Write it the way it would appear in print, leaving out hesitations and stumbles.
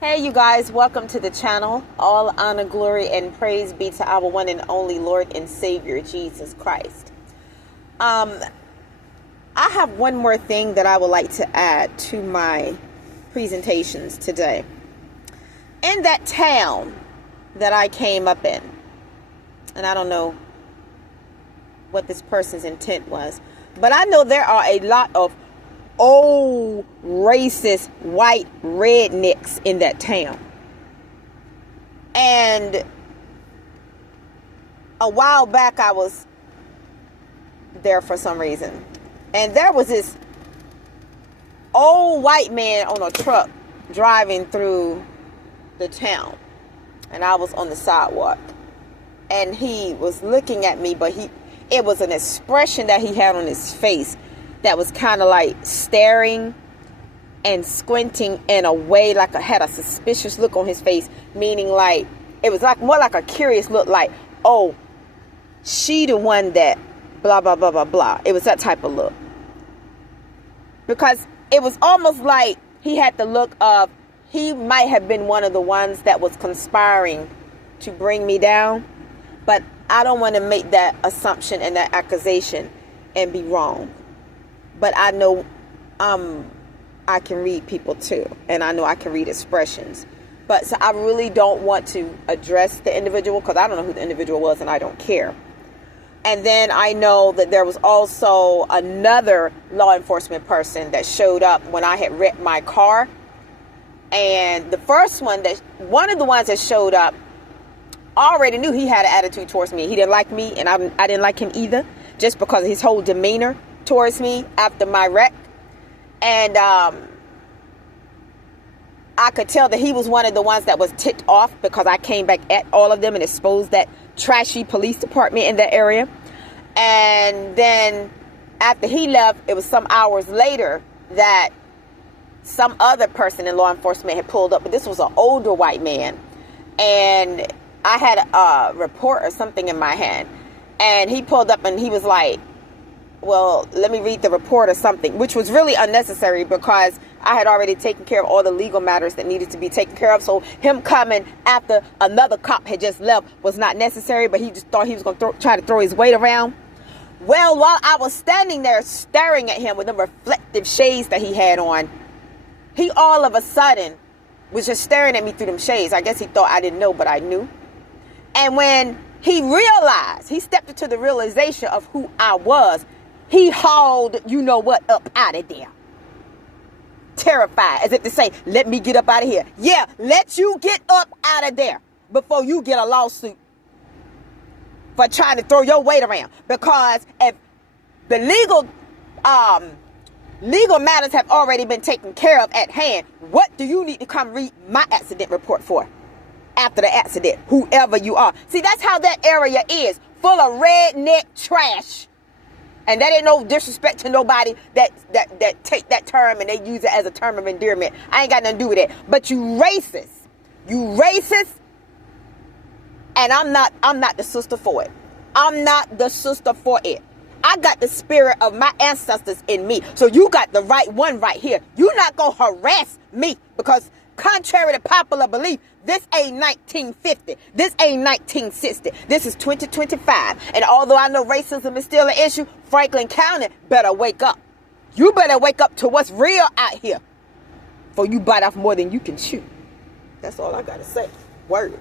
Hey you guys, welcome to the channel. All honor, glory, and praise be to our one and only Lord and Savior, Jesus Christ. I have one more thing that I would like to add to my presentations today. In that town that I came up in, and I don't know what this person's intent was, but I know there are a lot of old racist white rednecks in that town. And a while back I was there for some reason, and there was this old white man on a truck driving through the town, and I was on the sidewalk, and he was looking at me, but it was an expression that he had on his face that was kind of like staring and squinting in a way, like had a suspicious look on his face, meaning like it was like more like a curious look, like, oh, she the one that blah blah blah blah blah. It was that type of look, because it was almost like he had the look of he might have been one of the ones that was conspiring to bring me down, but I don't want to make that assumption and that accusation and be wrong. But I know I can read people too. And I know I can read expressions. But so I really don't want to address the individual, because I don't know who the individual was and I don't care. And then I know that there was also another law enforcement person that showed up when I had wrecked my car. And the first one of the ones that showed up, already knew he had an attitude towards me. He didn't like me, and I didn't like him either, just because of his whole demeanor towards me after my wreck. And I could tell that he was one of the ones that was ticked off because I came back at all of them and exposed that trashy police department in that area. And then after he left, it was some hours later that some other person in law enforcement had pulled up, but this was an older white man, and I had a report or something in my hand, and he pulled up and he was like, well, let me read the report or something, which was really unnecessary because I had already taken care of all the legal matters that needed to be taken care of. So him coming after another cop had just left was not necessary, but he just thought he was going to try to throw his weight around. Well, while I was standing there staring at him with the reflective shades that he had on, he all of a sudden was just staring at me through them shades. I guess he thought I didn't know, but I knew. And when he realized, he stepped into the realization of who I was, he hauled, you know what, up out of there. Terrified, as if to say, let me get up out of here. Yeah, let you get up out of there before you get a lawsuit for trying to throw your weight around. Because if the legal matters have already been taken care of at hand, what do you need to come read my accident report for after the accident, whoever you are? See, that's how that area is, full of redneck trash. And that ain't no disrespect to nobody that take that term and they use it as a term of endearment. I ain't got nothing to do with it. But you racist, and I'm not the sister for it. I'm not the sister for it. I got the spirit of my ancestors in me. So you got the right one right here. You're not going to harass me, because contrary to popular belief, this ain't 1950. This ain't 1960. This is 2025. And although I know racism is still an issue, Franklin County better wake up. You better wake up to what's real out here, for you bite off more than you can chew. That's all I got to say. Word.